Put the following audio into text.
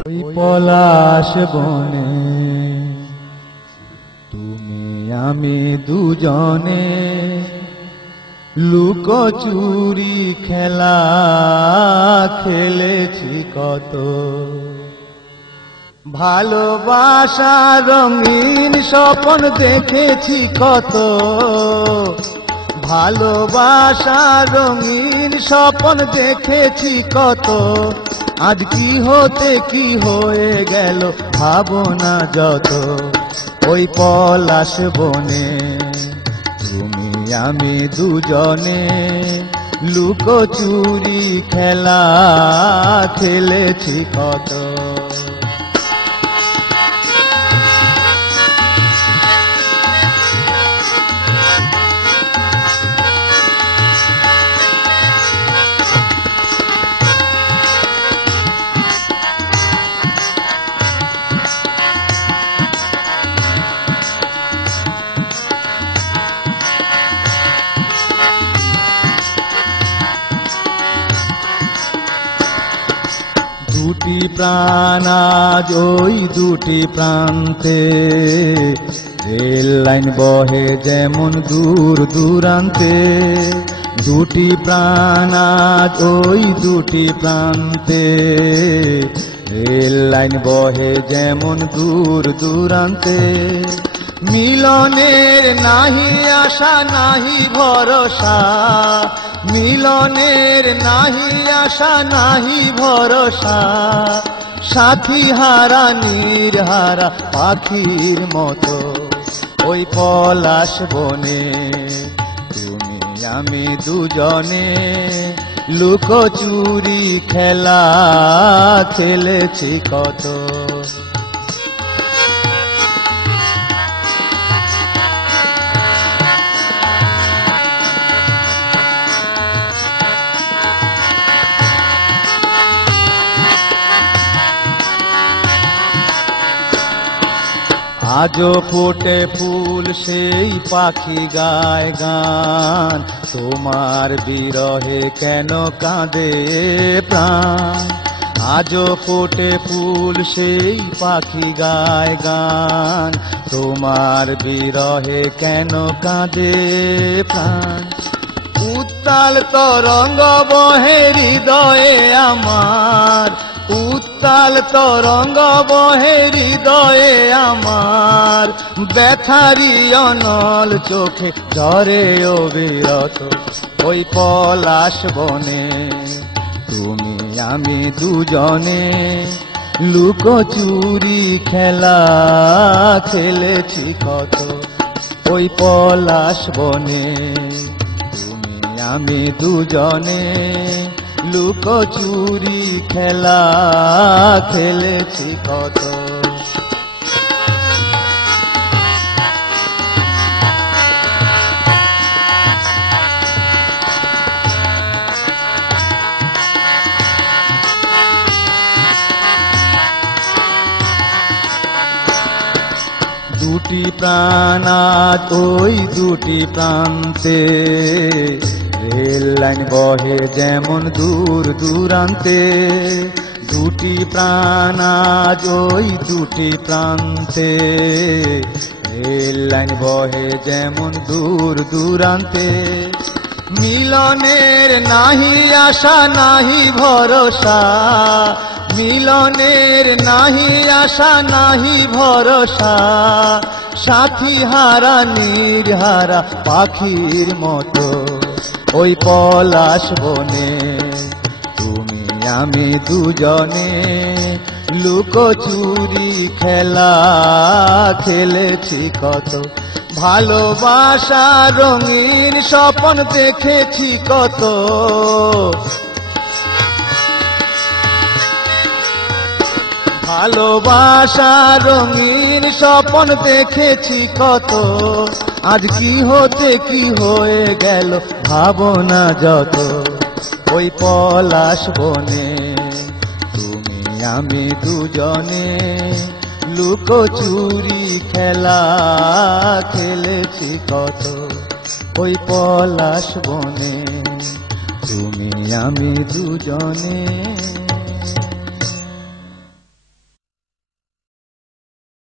ওই পলাশ বনে তুমি আমি দুজনে লুকোচুরি খেলা খেলেছি কত। ভালোবাসা রঙিন স্বপ্ন দেখেছি কত। ভালোবাসা রঙিন স্বপ্ন দেখেছি কত। আজ কি হতে কি হয়ে গেল ভাবনা যত। ওই পলাশ বনে তুমি আমি দুজনে লুকোচুরি খেলা খেলেছি কত। দুটি প্রাণ আজ ওই দুটি প্রান্তে, রেল লাইন বহে যেমন দূর দূরান্তে। দুটি প্রাণ আজ ওই দুটি প্রান্তে, রেল লাইন বহে যেমন দূর দূরান্তে। মিলনের নাহি আশা নাহি ভরসা, মিলনের নাহি আশা নাহি ভরসা। সাথী হারা নির্হারা পাখির মতো ওই পলাশ বনে তুমি আমি দুজনে লুকোচুরি খেলা খেলেছি কত। আজও ফোটে ফুল সেই পাখি গায় গান, তোমার বিরহে কেন কাঁদে প্রাণ। আজও ফোটে ফুল সেই পাখি গায় গান, তোমার বিরহে কেন কাঁদে প্রাণ। উত্তাল তরঙ্গ বহে হৃদয়ে আমার, উত্তাল তরঙ্গ বহে হৃদয়ে আমার। ব্যথারি অনল চোখে ঝরে অবিরত ওই পলাশ বনে তুমি আমি দুজনে লুকোচুরি খেলা খেলেছি কত। ওই পলাশ বনে তুমি আমি দুজনে লুকোচুরি খেলা খেলেছি কত। দুটি প্রাণ আজ ওই দুটি প্রান্তে, রেল লাইন বহে যেমন দূর দূরান্তে। দুটি প্রাণ আজ ওই দুটি প্রান্তে, রেল লাইন বহে যেমন দূর দূরান্তে। মিলনের নাহি আশা নাহি ভরসা, মিলনের নাহি আশা নাহি ভরসা। সাথী হারা নির্হারা পাখির মতো ওই পলাশ বনে তুমি আমি দুজনে লুকোচুরি খেলা খেলেছি কত। ভালোবাসা রঙিন স্বপ্ন দেখেছি কত। ভালোবাসা রঙিন স্বপ্ন দেখেছি কত। আজ কি হতে কি হয়ে গেল ভাবনা যত। ওই পলাশ বনে তুমি আমি দুজনে লুকোচুরি খেলা খেলেছি কত। ওই পলাশ বনে তুমি আমি দুজনে